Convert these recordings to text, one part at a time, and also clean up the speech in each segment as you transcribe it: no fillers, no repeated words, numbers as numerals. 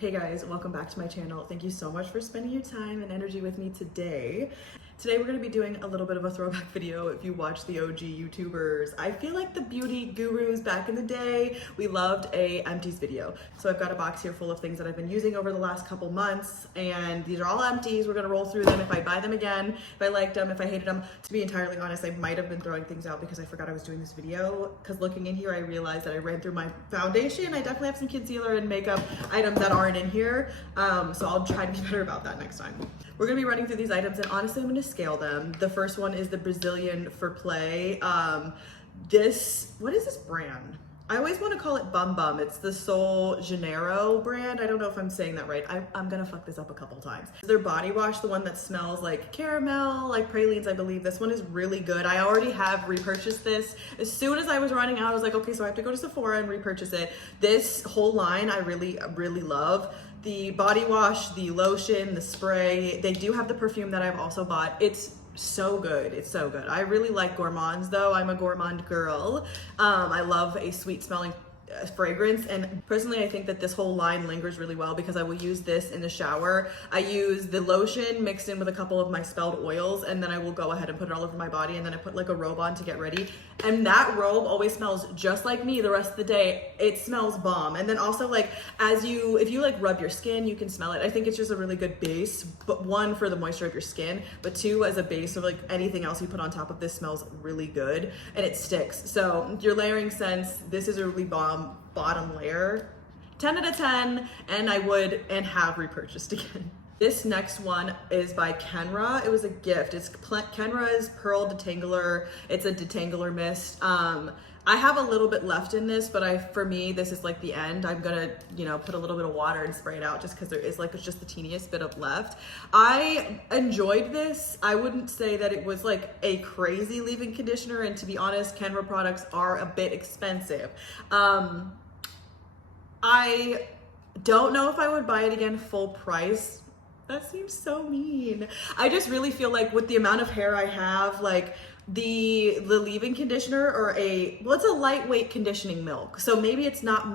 Hey guys, welcome back to my channel. Thank you so much for spending your time and energy with me today. Today we're going to be doing a little bit of a throwback video. If you watch the OG YouTubers, I feel like the beauty gurus back in the day, we loved a empties video. So I've got a box here full of things that I've been using over the last couple months, and these are all empties. We're going to roll through them if I buy them again, if I liked them, if I hated them. To be entirely honest, I might have been throwing things out because I forgot I was doing this video, because looking in here I realized that I ran through my foundation. I definitely have some concealer and makeup items that aren't in here, so I'll try to be better about that next time. We're gonna be running through these items, and honestly I'm gonna scale them. The first one is the Brazilian for Play. What is this brand? I always want to call it Bum Bum. It's the Sol Janeiro brand. I don't know if I'm saying that right. I'm gonna fuck this up a couple times. Their body wash, the one that smells like caramel, like pralines, I believe. This one is really good. I already have repurchased this. As soon as I was running out, I was like, okay, so I have to go to Sephora and repurchase it. This whole line I really love. The body wash, the lotion, the spray. They do have the perfume that I've also bought. It's so good. It's so good. I really like gourmands though. I'm a gourmand girl. I love a sweet smelling fragrance, and personally I think that this whole line lingers really well because I will use this in the shower. I use the lotion mixed in with a couple of my spelled oils, and then I will go ahead and put it all over my body, and then I put like a robe on to get ready, and that robe always smells just like me the rest of the day. It smells bomb. And then also, like, if you like rub your skin, you can smell it. I think it's just a really good base, but one, for the moisture of your skin, but two, as a base of like anything else you put on top of this smells really good, and it sticks. So your layering scents, this is a really bomb bottom layer. 10 out of 10, and I would and have repurchased again. This next one is by Kenra. It was a gift. It's Kenra's Pearl Detangler. It's a detangler mist. I have a little bit left in this, but for me, this is like the end. I'm gonna, put a little bit of water and spray it out just because there is like just the teeniest bit of left. I enjoyed this. I wouldn't say that it was like a crazy leave-in conditioner, and to be honest, Kenra products are a bit expensive. I don't know if I would buy it again full price. That seems so mean. I just really feel like with the amount of hair I have, like the leave-in conditioner it's a lightweight conditioning milk. So maybe it's not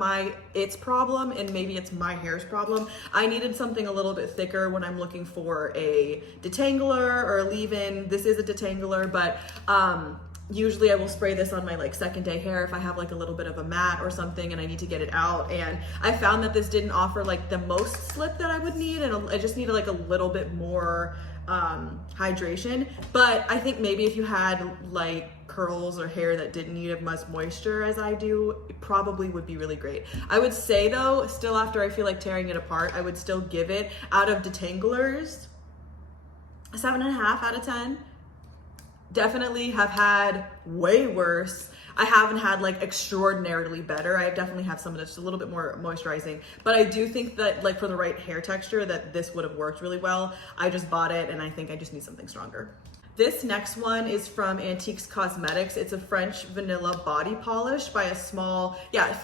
its problem, and maybe it's my hair's problem. I needed something a little bit thicker when I'm looking for a detangler or a leave-in. This is a detangler, but usually I will spray this on my like second day hair if I have like a little bit of a mat or something and I need to get it out. And I found that this didn't offer like the most slip that I would need, and I just needed like a little bit more hydration. But I think maybe if you had like curls or hair that didn't need as much moisture as I do, it probably would be really great. I would say though, still after I feel like tearing it apart, I would still give it, out of detanglers, 7.5 out of 10. Definitely have had way worse. I haven't had like extraordinarily better. I definitely have some that's just a little bit more moisturizing, but I do think that like for the right hair texture that this would have worked really well. I just bought it and I think I just need something stronger. This next one is from Antiques Cosmetics. It's a French vanilla body polish by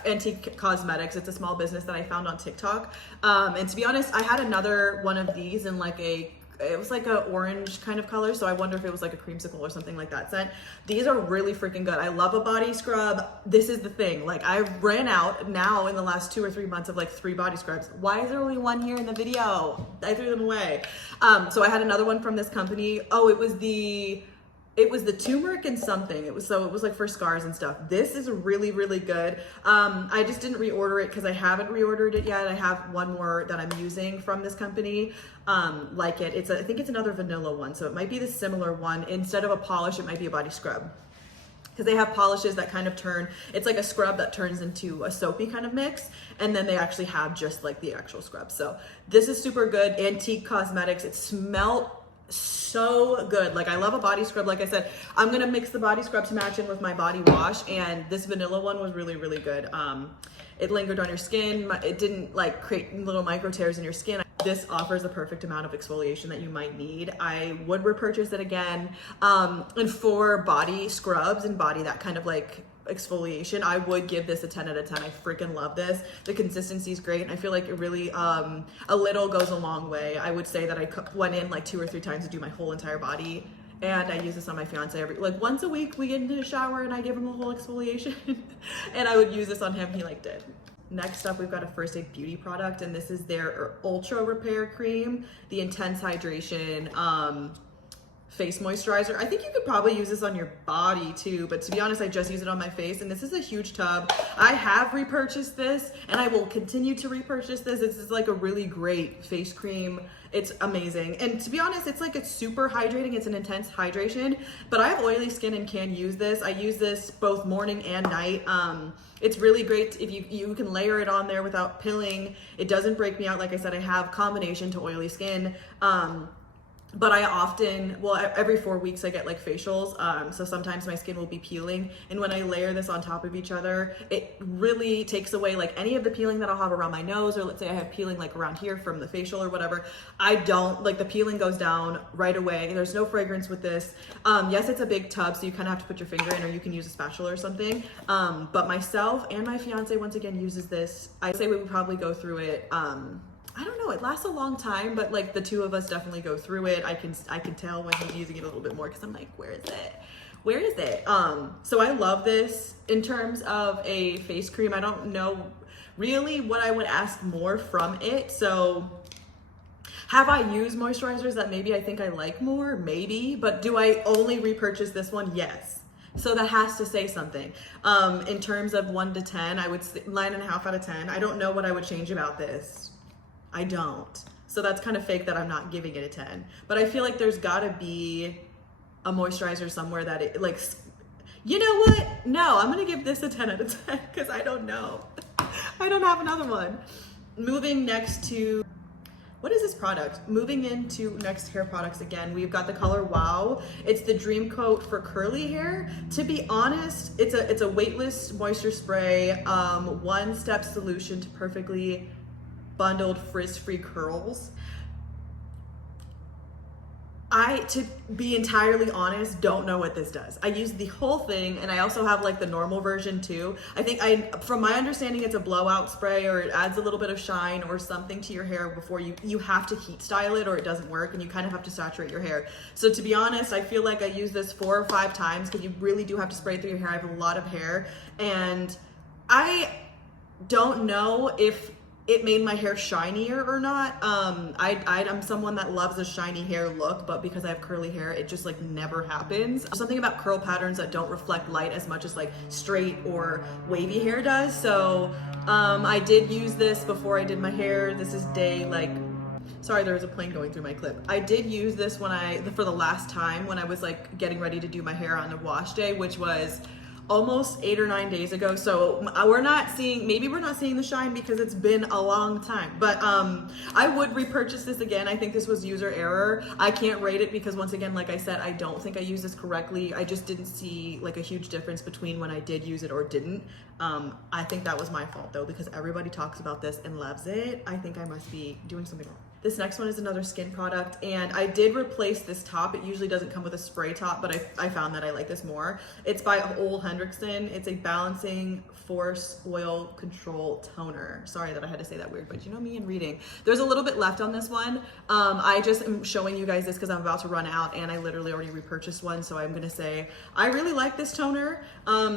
Antique Cosmetics. It's a small business that I found on TikTok. And to be honest, I had another one of these in like it was like a orange kind of color, so I wonder if it was like a creamsicle or something like that scent. These are really freaking good. I love a body scrub. This is the thing. Like, I ran out now in the last 2 or 3 months of like 3 body scrubs. Why is there only one here in the video? I threw them away. So I had another one from this company. Oh, it was the turmeric and something. It was like for scars and stuff. This is really good. I just didn't reorder it because I haven't reordered it yet. I have one more that I'm using from this company. Like it. I think it's another vanilla one, so it might be the similar one. Instead of a polish, it might be a body scrub, because they have polishes that kind of it's like a scrub that turns into a soapy kind of mix, and then they actually have just like the actual scrub. So this is super good. Antique Cosmetics. It smelled so good. Like, I love a body scrub. Like I said, I'm gonna mix the body scrub to match in with my body wash, and this vanilla one was really good. It lingered on your skin. It didn't like create little micro tears in your skin. This offers the perfect amount of exfoliation that you might need. I would repurchase it again. And for body scrubs and body that kind of like exfoliation, I would give this a 10 out of 10. I freaking love this. The consistency is great, and I feel like it really a little goes a long way. I would say that I went in like 2 or 3 times to do my whole entire body, and I use this on my fiance once a week. We get into the shower and I give him a whole exfoliation and I would use this on him. He liked it. Next up, we've got a First Aid Beauty product, and this is their Ultra Repair Cream, the Intense Hydration face moisturizer. I think you could probably use this on your body too, but to be honest, I just use it on my face, and this is a huge tub. I have repurchased this, and I will continue to repurchase this. This is like a really great face cream. It's amazing. And to be honest, it's like it's super hydrating. It's an intense hydration, but I have oily skin and can use this. I use this both morning and night. It's really great if you can layer it on there without pilling. It doesn't break me out. Like I said, I have combination to oily skin. But I often, well, every 4 weeks I get like facials, so sometimes my skin will be peeling, and when I layer this on top of each other, it really takes away like any of the peeling that I'll have around my nose, or let's say I have peeling like around here from the facial or whatever. I don't, like the peeling goes down right away. There's no fragrance with this. Yes, it's a big tub, so you kind of have to put your finger in, or you can use a spatula or something. But myself and my fiance once again uses this. I'd say we would probably go through it, I don't know, it lasts a long time, but like the two of us definitely go through it. I can tell when he's using it a little bit more, because I'm like, where is it? Where is it? So I love this. In terms of a face cream, I don't know really what I would ask more from it. So have I used moisturizers that maybe I think I like more? Maybe, but do I only repurchase this one? Yes. So that has to say something. In terms of 1 to 10, I would say 9.5 out of 10. I don't know what I would change about this. I don't. So that's kind of fake that I'm not giving it a 10. But I feel like there's gotta be a moisturizer somewhere that it like, you know what? No, I'm gonna give this a 10 out of 10 because I don't know. I don't have another one. Moving next to, what is this product? Moving into next hair products again, we've got the color Wow. It's the Dream Coat for curly hair. To be honest, it's a weightless moisture spray, one-step solution to perfectly bundled frizz-free curls. To be entirely honest, don't know what this does. I use the whole thing, and I also have like the normal version too. I think from my understanding, it's a blowout spray, or it adds a little bit of shine or something to your hair before you have to heat style it, or it doesn't work, and you kind of have to saturate your hair. So to be honest, I feel like I use this 4 or 5 times, because you really do have to spray through your hair. I have a lot of hair, and I don't know if it made my hair shinier or not. I'm someone that loves a shiny hair look, but because I have curly hair, it just like never happens. Something about curl patterns that don't reflect light as much as like straight or wavy hair does. So I did use this before I did my hair. This is day like, sorry, there was a plane going through my clip. I did use this for the last time when I was like getting ready to do my hair on a wash day, which was almost 8 or 9 days ago. So maybe we're not seeing the shine because it's been a long time, but I would repurchase this again. I think this was user error. I can't rate it because once again, like I said, I don't think I used this correctly. I just didn't see like a huge difference between when I did use it or didn't. I think that was my fault though, because everybody talks about this and loves it. I think I must be doing something wrong. This next one is another skin product, and I did replace this top. It usually doesn't come with a spray top, but I found that I like this more. It's by Ole Henriksen. It's a balancing force oil control toner. Sorry that I had to say that weird, but you know me and reading. There's a little bit left on this one. I just am showing you guys this because I'm about to run out, and I literally already repurchased one, so I'm gonna say I really like this toner.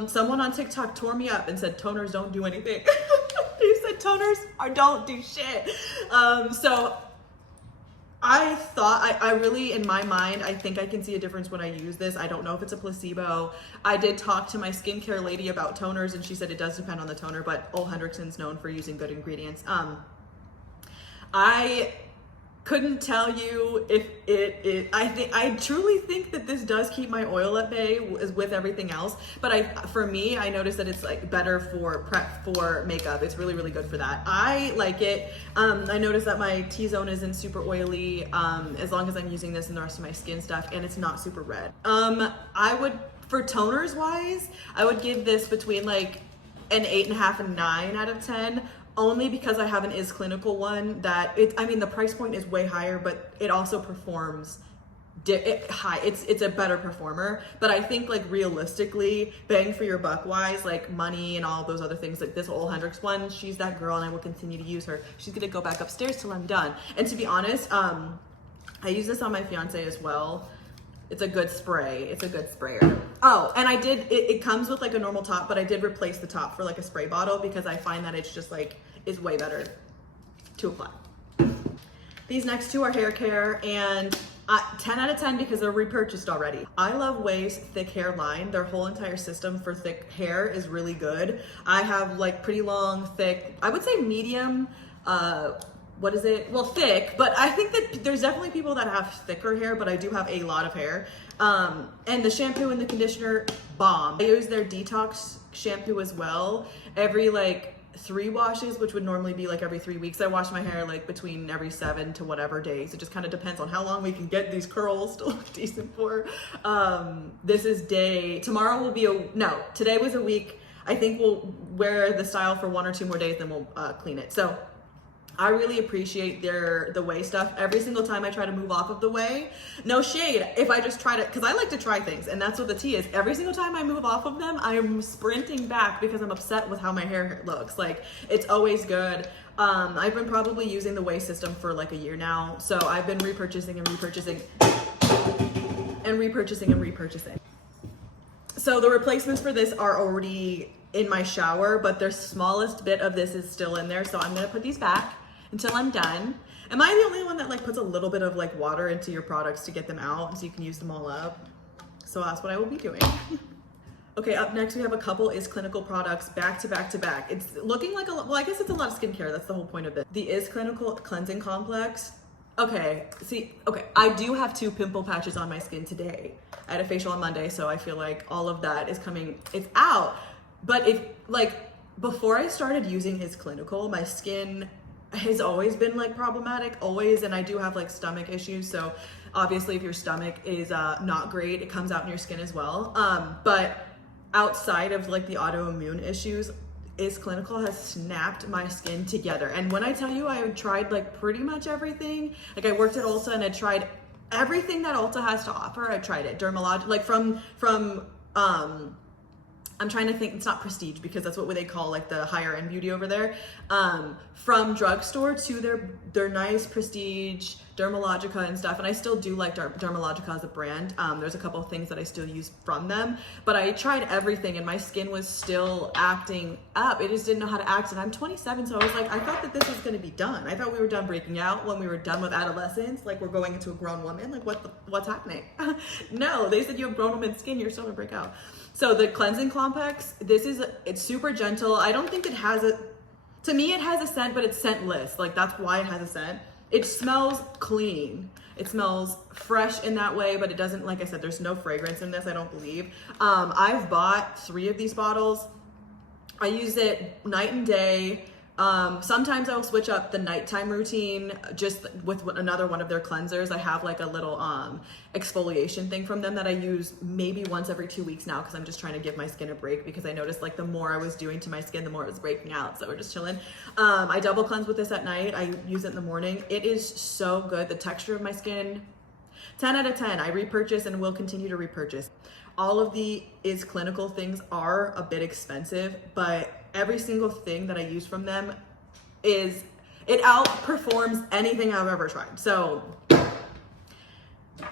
Someone on TikTok tore me up and said toners don't do anything. He said toners don't do shit. So I thought, I really, in my mind, I think I can see a difference when I use this. I don't know if it's a placebo. I did talk to my skincare lady about toners, and she said it does depend on the toner, but Ole Henriksen's known for using good ingredients. I couldn't tell you if I truly think that this does keep my oil at bay with everything else, but for me, I noticed that it's like better for prep for makeup. It's really, really good for that. I like it. I noticed that my T-zone isn't super oily as long as I'm using this in the rest of my skin stuff, and it's not super red. I would, for toners wise, I would give this between like an 8.5 and 9 out of 10. Only because I have an Is Clinical one that the price point is way higher, but it also performs high. It's a better performer, but I think like realistically, bang for your buck wise, like money and all those other things, like this Ole Hendricks one, she's that girl, and I will continue to use her. She's gonna go back upstairs till I'm done. And to be honest, I use this on my fiance as well. It's a good spray. It's a good sprayer. Oh, and I did, it comes with like a normal top, but I did replace the top for like a spray bottle because I find that it's just like, is way better to apply. These next two are Haircare, and 10 out of 10 because they're repurchased already. I love Ouai's thick hair line. Their whole entire system for thick hair is really good. I have like pretty long, thick, I would say medium, what is it? Well, thick, but I think that there's definitely people that have thicker hair, but I do have a lot of hair. And the shampoo and the conditioner, bomb. I use their detox shampoo as well. Every like 3 washes, which would normally be like every 3 weeks. I wash my hair like between every 7 to whatever days. It just kind of depends on how long we can get these curls to look decent for. This is tomorrow will be today was a week. I think we'll wear the style for 1 or 2 more days, then we'll clean it. So I really appreciate the Ouai stuff. Every single time I try to move off of the Ouai, no shade, if I just try to, because I like to try things, and that's what the tea is. Every single time I move off of them, I'm sprinting back because I'm upset with how my hair looks. Like, it's always good. I've been probably using the Ouai system for like a year now, so I've been repurchasing and repurchasing and repurchasing and repurchasing. So the replacements for this are already in my shower, but the smallest bit of this is still in there, so I'm gonna put these back until I'm done. Am I the only one that like puts a little bit of like water into your products to get them out so you can use them all up? So that's what I will be doing. Okay, up next we have a couple Is Clinical products back to back to back. It's looking like well, I guess it's a lot of skincare. That's the whole point of it. The Is Clinical Cleansing Complex. Okay, I do have 2 pimple patches on my skin today. I had a facial on Monday, so I feel like all of that is it's out. But before I started using Is Clinical, my skin has always been like problematic, always, and I do have like stomach issues, so obviously if your stomach is not great, it comes out in your skin as well. But outside of like the autoimmune issues, Is Clinical has snapped my skin together. And when I tell you I tried like pretty much everything, like I worked at Ulta and I tried everything that Ulta has to offer. I tried it. Dermalogic, like from I'm trying to think, it's not prestige because that's what they call like the higher end beauty over there. From drugstore to their nice prestige, Dermalogica and stuff. And I still do like Dermalogica as a brand. There's a couple of things that I still use from them, but I tried everything and my skin was still acting up. It just didn't know how to act. And I'm 27, so I was like, I thought that this was gonna be done. I thought we were done breaking out when we were done with adolescence. Like we're going into a grown woman. Like what's happening? No, they said you have grown woman skin, you're still gonna break out. So the cleansing complex, it's super gentle. I don't think it has to me it has a scent, but it's scentless. Like that's why it has a scent. It smells clean. It smells fresh in that way, but it doesn't, like I said, there's no fragrance in this, I don't believe. I've bought 3 of these bottles. I use it night and day. Sometimes I will switch up the nighttime routine just with another one of their cleansers. I have like a little exfoliation thing from them that I use maybe once every 2 weeks now because I'm just trying to give my skin a break because I noticed like the more I was doing to my skin, the more it was breaking out. So we're just chilling. I double cleanse with this at night. I use it in the morning. It is so good. The texture of my skin, 10 out of 10. I repurchase and will continue to repurchase. All of the Is Clinical things are a bit expensive, but every single thing that I use from them it outperforms anything I've ever tried. So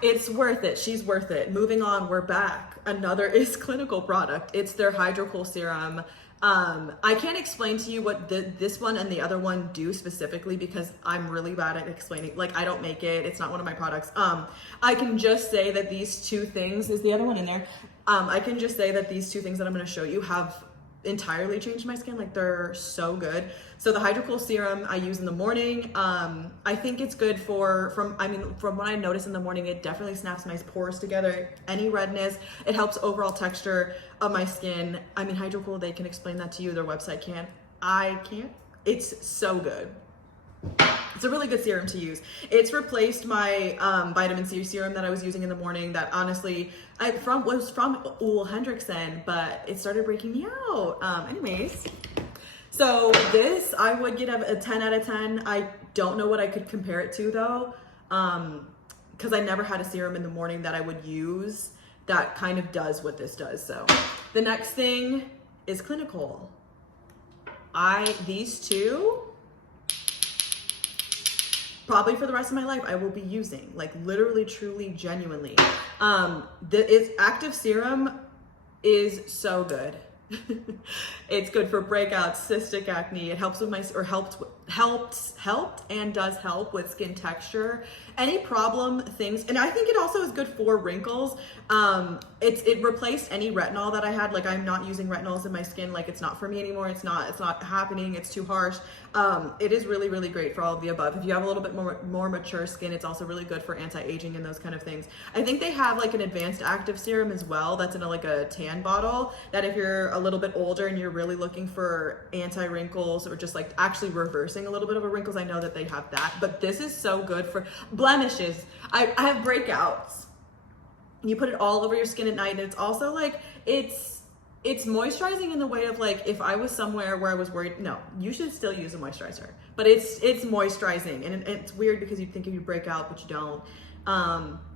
it's worth it. She's worth it. Moving on, we're back. Another Is Clinical product. It's their Hydrocool Serum. I can't explain to you what this one and the other one do specifically because I'm really bad at explaining. Like I don't make it. It's not one of my products. I can just say that these 2 things, is the other one in there? I can just say that these 2 things that I'm going to show you have entirely changed my skin. Like they're so good. So the Hydrocool Serum I use in the morning. I think it's good from what I notice in the morning, it definitely snaps my pores together. Any redness, it helps overall texture of my skin. I mean, Hydrocool, they can explain that to you. Their website can't. I can't. It's so good. It's a really good serum to use. It's replaced my vitamin C serum that I was using in the morning that honestly was from Ole Hendrickson, but it started breaking me out. Anyways, so this I would get a 10 out of 10. I don't know what I could compare it to though, because I never had a serum in the morning that I would use that kind of does what this does. So the next thing is Clinical. These 2, probably for the rest of my life I will be using, like literally, truly, genuinely. Its active serum is so good. It's good for breakouts, cystic acne. It helps with helped and does help with skin texture, any problem things. And I think it also is good for wrinkles. It replaced any retinol that I had. Like, I'm not using retinols in my skin. Like, it's not for me anymore. It's not happening. It's too harsh. It is really, really great for all of the above. If you have a little bit more mature skin, it's also really good for anti-aging and those kind of things. I think they have like an advanced active serum as well. That's in like a tan bottle, that if you're a little bit older and you're really looking for anti-wrinkles or just like actually reversing a little bit of a wrinkles, I know that they have that. But this is so good for blemishes. I have breakouts. You put it all over your skin at night, and it's also like, it's moisturizing in the way of like, if I was somewhere where I was worried, no, you should still use a moisturizer, but it's moisturizing, and it's weird because you think if you break out, but you don't.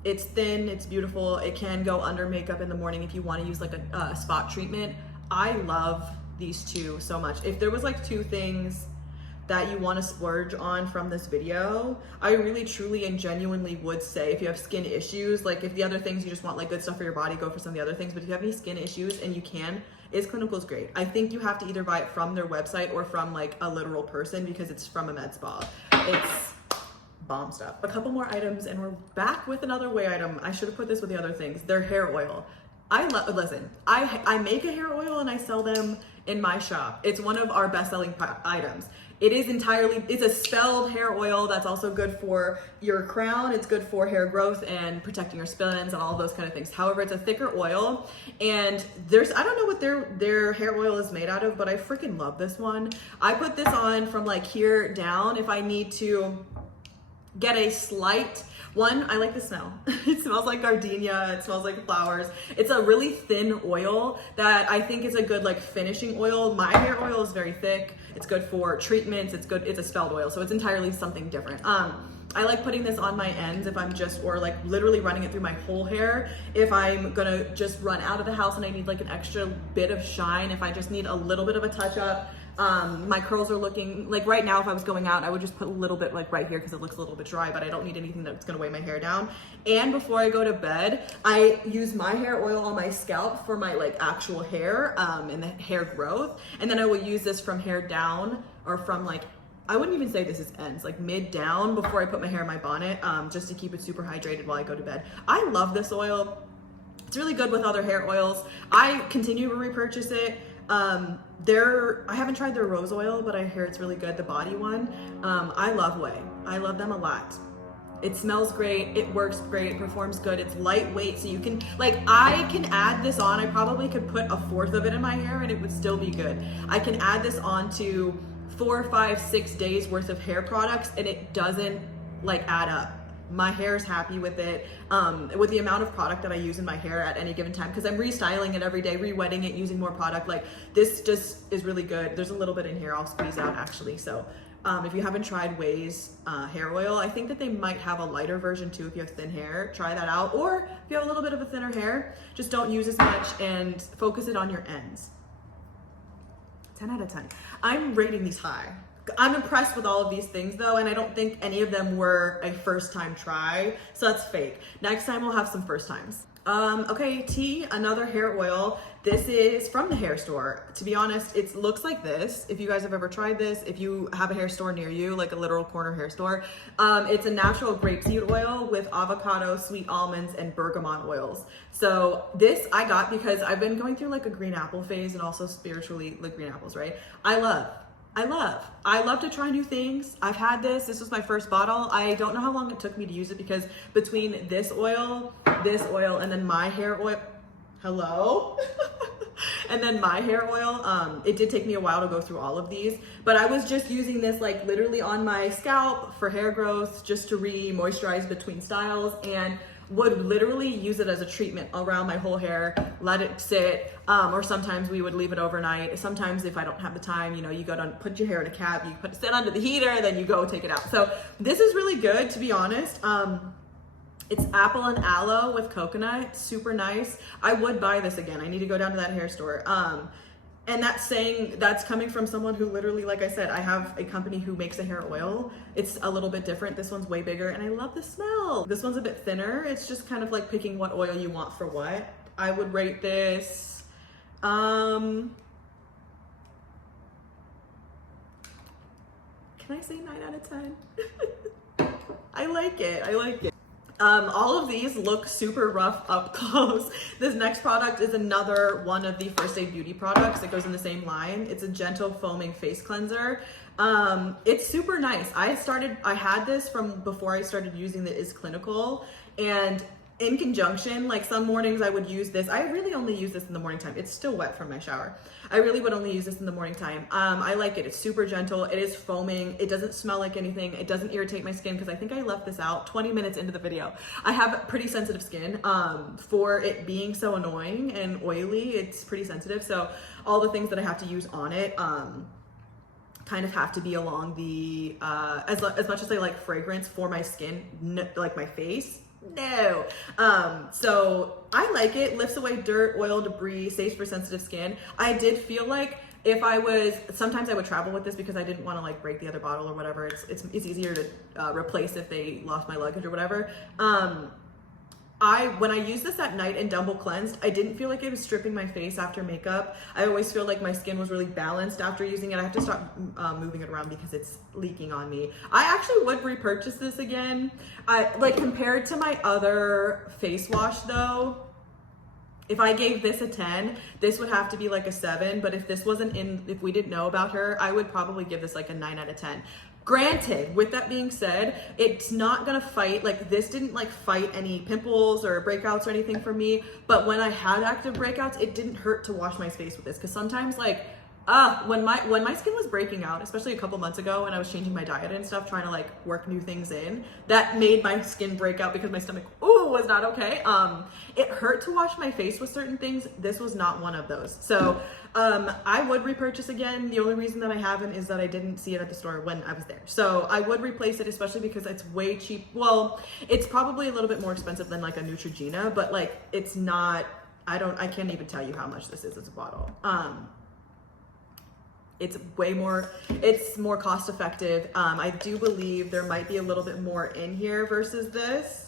It's thin, it's beautiful. It can go under makeup in the morning if you want to use like a spot treatment. I love these two so much. If there was like two things that you want to splurge on from this video, I really, truly, and genuinely would say, if you have skin issues, like if the other things you just want like good stuff for your body, go for some of the other things. But if you have any skin issues and you can, Clinical is great. I think you have to either buy it from their website or from like a literal person, because it's from a med spa. It's bomb stuff. A couple more items and we're back with another whey item. I should have put this with the other things. Their hair oil. Listen, I make a hair oil and I sell them in my shop. It's one of our best-selling items. It's a spelled hair oil that's also good for your crown. It's good for hair growth and protecting your spins and all those kind of things. However, it's a thicker oil, and I don't know what their hair oil is made out of, but I freaking love this one. I put this on from like here down if I need to get a slight one. I like the smell. It smells like gardenia. It smells like flowers. It's a really thin oil that I think is a good like finishing oil. My hair oil is very thick. It's good for treatments. It's a spelled oil, so it's entirely something different. I like putting this on my ends if I'm or like literally running it through my whole hair. If I'm gonna just run out of the house and I need like an extra bit of shine, if I just need a little bit of a touch up. My curls are looking like, right now if I was going out, I would just put a little bit like right here because it looks a little bit dry, but I don't need anything that's gonna weigh my hair down. And before I go to bed, I use my hair oil on my scalp for my like actual hair and the hair growth, and then I will use this from hair down, or from like, I wouldn't even say this is ends, like mid down, before I put my hair in my bonnet, just to keep it super hydrated while I go to bed. I love this oil. It's really good with other hair oils. I continue to repurchase it. I haven't tried their rose oil, but I hear it's really good, the body one. I love whey. I love them a lot. It smells great, it works great, it performs good, it's lightweight, so you can, like, I can add this on. I probably could put a fourth of it in my hair and it would still be good. I can add this on to 4, 5, 6 days worth of hair products and it doesn't like add up. My hair is happy with it, with the amount of product that I use in my hair at any given time, because I'm restyling it every day, re-wetting it, using more product. Like, this just is really good. There's a little bit in here I'll squeeze out actually. So if you haven't tried Whey's hair oil, I think that they might have a lighter version too. If you have thin hair, try that out. Or if you have a little bit of a thinner hair, just don't use as much and focus it on your ends. 10 out of 10. I'm rating these high. I'm impressed with all of these things though, and I don't think any of them were a first time try, so that's fake. Next time we'll have some first times. Okay, tea, another hair oil. This is from the hair store. To be honest, it looks like this. If you guys have ever tried this, if you have a hair store near you, like a literal corner hair store, it's a natural grapeseed oil with avocado, sweet almonds, and bergamot oils. So this I got because I've been going through like a green apple phase, and also spiritually like green apples, right? I love to try new things. I've had this was my first bottle. I don't know how long it took me to use it, because between this oil, and then my hair oil, hello? And then my hair oil, it did take me a while to go through all of these, but I was just using this like literally on my scalp for hair growth, just to re-moisturize between styles, and would literally use it as a treatment around my whole hair, let it sit, or sometimes we would leave it overnight. Sometimes if I don't have the time, you know, you go to put your hair in a cap, you sit under the heater, then you go take it out. So this is really good, to be honest. It's apple and aloe with coconut, super nice. I would buy this again. I need to go down to that hair store. And that's coming from someone who literally, like I said, I have a company who makes a hair oil. It's a little bit different. This one's way bigger and I love the smell. This one's a bit thinner. It's just kind of like picking what oil you want for what. I would rate this, can I say 9 out of 10? I like it. All of these look super rough up close. This next product is another one of the First Aid Beauty products that goes in the same line. It's a gentle foaming face cleanser. It's super nice. I had this from before I started using the Is Clinical, and in conjunction, like some mornings I would use this. I really only use this in the morning time. It's still wet from my shower. I really would only use this in the morning time. I like it. It's super gentle. It is foaming. It doesn't smell like anything. It doesn't irritate my skin because I think I left this out 20 minutes into the video. I have pretty sensitive skin. For it being so annoying and oily, it's pretty sensitive. So all the things that I have to use on it, kind of have to be along the, as much as I like fragrance for my skin, like my face, no. So I like it. Lifts away dirt, oil, debris, safe for sensitive skin. I did feel like sometimes I would travel with this because I didn't want to like break the other bottle or whatever. It's easier to replace if they lost my luggage or whatever. When I used this at night and double cleansed, I didn't feel like it was stripping my face after makeup. I always feel like my skin was really balanced after using it. I have to stop moving it around because it's leaking on me. I actually would repurchase this again. Compared to my other face wash though, if I gave this a 10, this would have to be like a 7. But if if we didn't know about her, I would probably give this like a 9 out of 10. Granted, with that being said, it's not gonna fight, like this didn't like fight any pimples or breakouts or anything for me, but when I had active breakouts, it didn't hurt to wash my face with this, because sometimes like, when my skin was breaking out, especially a couple months ago when I was changing my diet and stuff, trying to like work new things in, that made my skin break out because my stomach, was not okay. It hurt to wash my face with certain things. This was not one of those. So, I would repurchase again. The only reason that I haven't is that I didn't see it at the store when I was there. So I would replace it, especially because it's way cheap. Well, it's probably a little bit more expensive than like a Neutrogena, but like it's not, I can't even tell you how much this is as a bottle. It's more cost effective. I do believe there might be a little bit more in here versus this.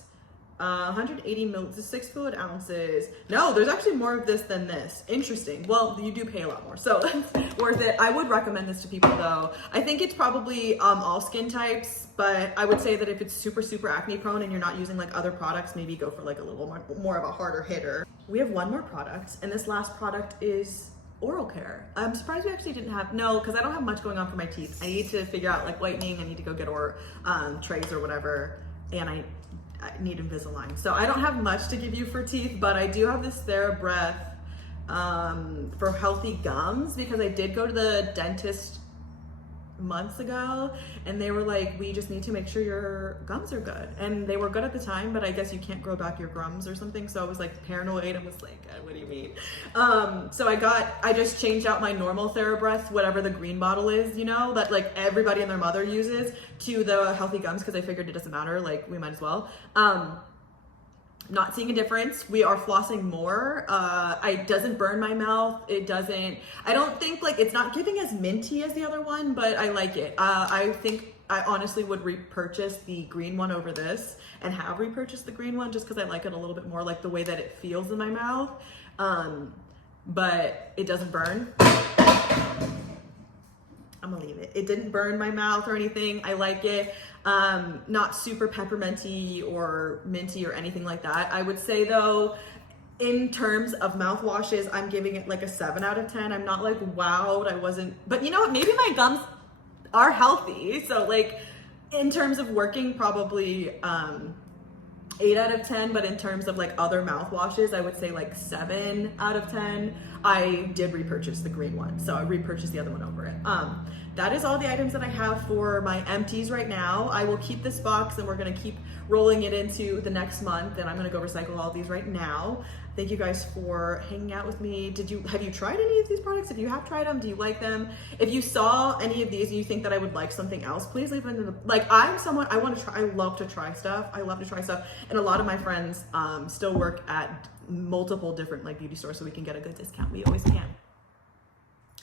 180 mils, 6 fluid ounces. No, there's actually more of this than this. Interesting. Well, you do pay a lot more, so it's worth it. I would recommend this to people though. I think it's probably all skin types, but I would say that if it's super, super acne prone and you're not using like other products, maybe go for like a little more of a harder hitter. We have one more product, and this last product is oral care. I'm surprised we actually didn't have, no, because I don't have much going on for my teeth. I need to figure out like whitening. I need to go get trays or whatever, and I need Invisalign. So I don't have much to give you for teeth, but I do have this TheraBreath for healthy gums, because I did go to the dentist months ago and they were like, we just need to make sure your gums are good, and they were good at the time, but I guess you can't grow back your gums or something. So I was like paranoid and was like, what do you mean? So I just changed out my normal TheraBreath, whatever the green bottle is, you know, that like everybody and their mother uses, to the healthy gums, because I figured it doesn't matter, like we might as well. Not seeing a difference. We are flossing more. It doesn't burn my mouth. I don't think like, it's not giving as minty as the other one, but I like it. I think I honestly would repurchase the green one over this, and have repurchased the green one just because I like it a little bit more, like the way that it feels in my mouth. But it doesn't burn. I'm gonna leave it. It didn't burn my mouth or anything. I like it. Not super pepperminty or minty or anything like that. I would say though, in terms of mouthwashes, I'm giving it like a 7 out of 10. I'm not like wowed. I wasn't, but you know what? Maybe my gums are healthy. So like in terms of working, probably 8 out of 10, but in terms of like other mouthwashes, I would say like 7 out of 10. I did repurchase the green one, so I repurchased the other one over it. That is all the items that I have for my empties right now. I will keep this box and we're gonna keep rolling it into the next month, and I'm gonna go recycle all these right now. Thank you guys for hanging out with me. Have you tried any of these products? If you have tried them, do you like them? If you saw any of these and you think that I would like something else, please leave it in the, like I'm someone, I love to try stuff. I love to try stuff. And a lot of my friends still work at multiple different like beauty stores, so we can get a good discount. We always can.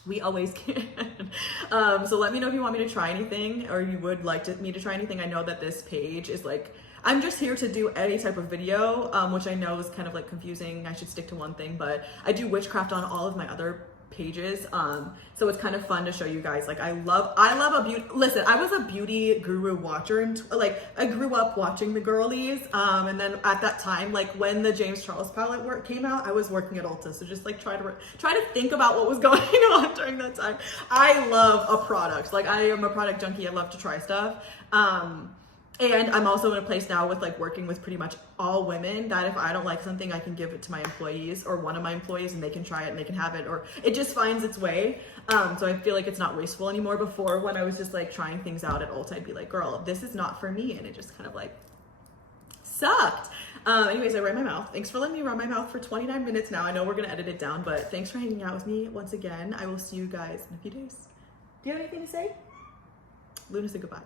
We always can. So let me know if you want me to try anything or you would like me to try anything. I know that this page is like, I'm just here to do any type of video, which I know is kind of like confusing. I should stick to one thing, but I do witchcraft on all of my other pages. So it's kind of fun to show you guys. Like I love a beauty. Listen, I was a beauty guru watcher and like I grew up watching the girlies. And then at that time, like when the James Charles palette came out, I was working at Ulta. So just like try to think about what was going on during that time. I love a product. Like I am a product junkie. I love to try stuff. And I'm also in a place now with like working with pretty much all women that if I don't like something, I can give it to my employees or one of my employees and they can try it and they can have it, or it just finds its way. So I feel like it's not wasteful anymore. Before, when I was just like trying things out at Ulta, I'd be like, girl, this is not for me. And it just kind of like sucked. Anyways, I ran my mouth. Thanks for letting me run my mouth for 29 minutes now. I know we're going to edit it down, but thanks for hanging out with me once again. I will see you guys in a few days. Do you have anything to say? Luna, say goodbye.